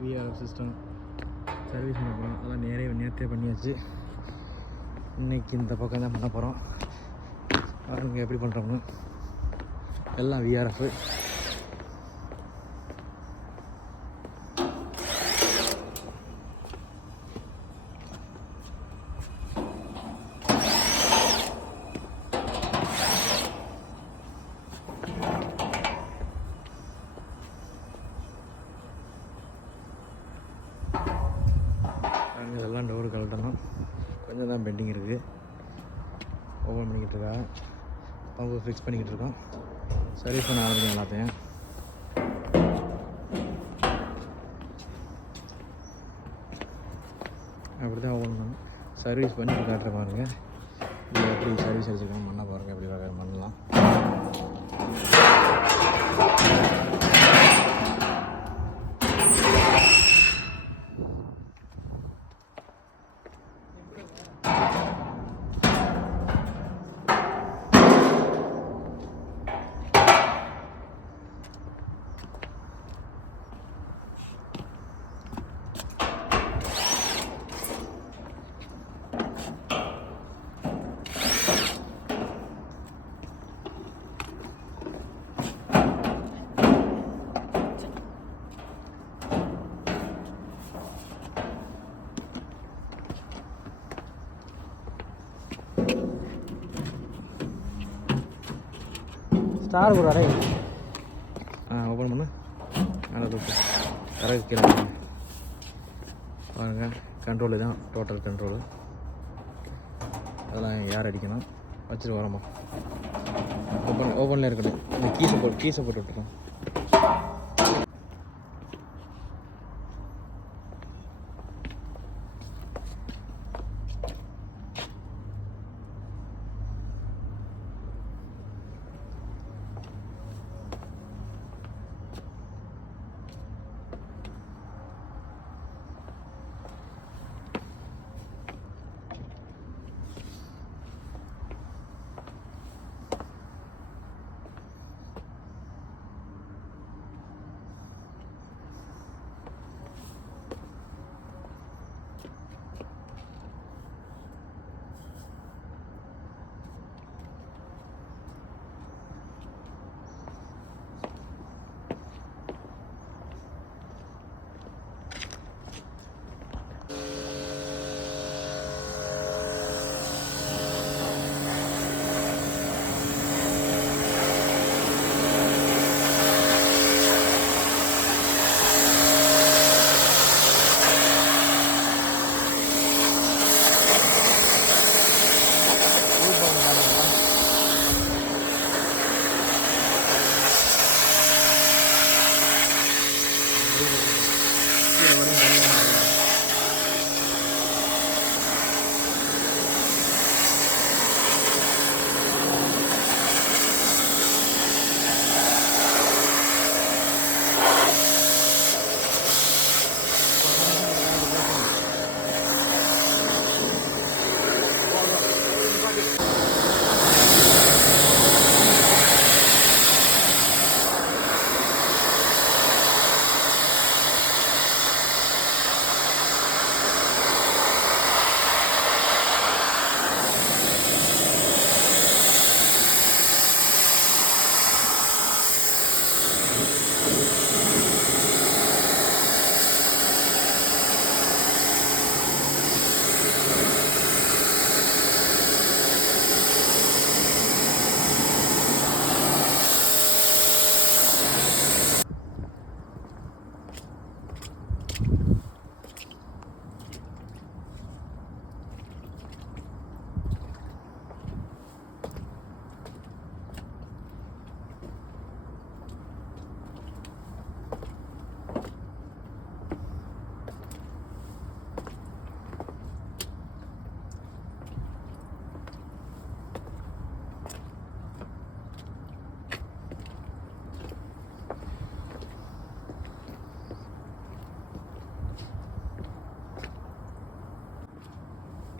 VRF system service பண்ண போகிறோம். அதெல்லாம் நேரத்தே பண்ணியாச்சு. இன்றைக்கி இந்த பக்கம் தான் பண்ண போகிறோம். பாருங்க எப்படி பண்ணுறோம்னு. எல்லாம் விஆர்எஃப். இதெல்லாம் டோரு கழட்டணும். கொஞ்சம் தான் பெண்டிங் இருக்குது. ஓப்பன் பண்ணிக்கிட்டு இருக்கா. பம்பு ஃபிக்ஸ் பண்ணிக்கிட்டு இருக்கோம். சர்வீஸ் பண்ண ஆரம்பிக்கும் எல்லாத்தையும். அப்படி தான் ஓப்பன் பண்ணணும். சர்வீஸ் பண்ணி காட்டுற பாருங்க. இது எப்படி சர்வீஸ் அடிச்சிருக்கோம் மண்ணை பாருங்கள். எப்படி பண்ணலாம். ஸ்டார் போடுறாரே. ஓப்பன் பண்ணு. நல்லா தூக்கு. கரெக்ட் கீழே பாருங்கள். கண்ட்ரோலு தான், டோட்டல் கண்ட்ரோலு. அதெல்லாம் யார் அடிக்கணும் வச்சுட்டு வரோமா. ஓப்பனில் இருக்கணும். இந்த கீஸை போட்டு விட்டுருக்கோம்.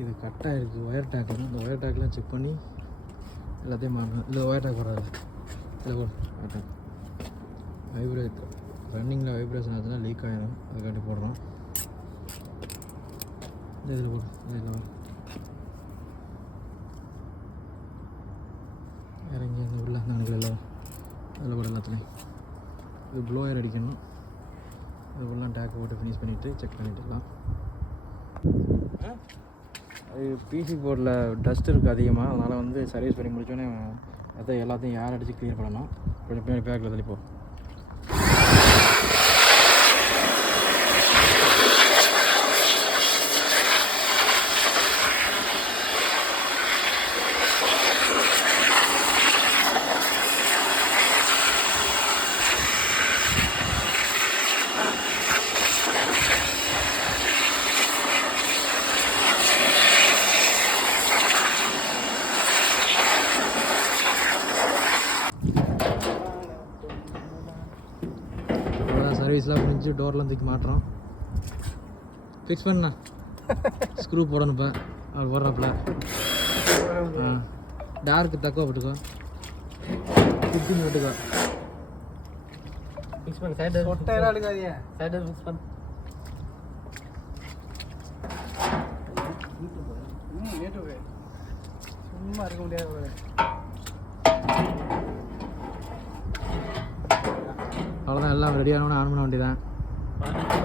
இது கட்டாக இருக்குது. ஒயர் டேக்கு. இந்த ஒயர் டேக்லாம் செக் பண்ணி எல்லாத்தையும் மாறணும். இல்லை ஒயர் டேக் வராது. இல்லை ஒயர் டேக் வைப்ரேட் ரன்னிங்கில் வைப்ரேஷன் ஆச்சுன்னா லீக் ஆகிடும். அதுக்காக காட்டி போடுறோம். இந்த இதில் போடும், இதில் இறங்கி அந்த உள்ள அந்த அணுகள் அதில் போட எல்லாத்துலேயும் இது ப்ளோயர் அடிக்கணும். இது ஃபுல்லாக டேக் போட்டு ஃபினிஷ் பண்ணிவிட்டு செக் பண்ணிட்டுலாம். அது பிசி போர்டில் டஸ்ட் இருக்குது அதிகமாக, அதனால் வந்து சர்வீஸ் பண்ணி முடிச்சோடனே அதை எல்லாத்தையும் ஏர் அடித்து க்ளீன் பண்ணணும். கொஞ்சம் பின்னாடி பேக்கில் தள்ளிப்போம். சர்வீஸ்லாம் முடிஞ்சு டோர்லாம் தூக்கி மாட்டுறோம். ஃபிக்ஸ் பண்ணா ஸ்க்ரூ போடணும். இப்போ அவர் போடுறாப்புல டார்க்கு தக்குவா போட்டுக்கோ, 15 போட்டுக்கோ. ஃபிக்ஸ் பண்ணு. சைடு ஒட்டையெல்லாம் எடுக்காதீங்க, சைடு ஃபிக்ஸ் பண்ணு. சும்மா இருக்க முடியாது. அவ்வளோதான், எல்லாம் ரெடி ஆனோன்னு ஆன் பண்ண வேண்டியதான்.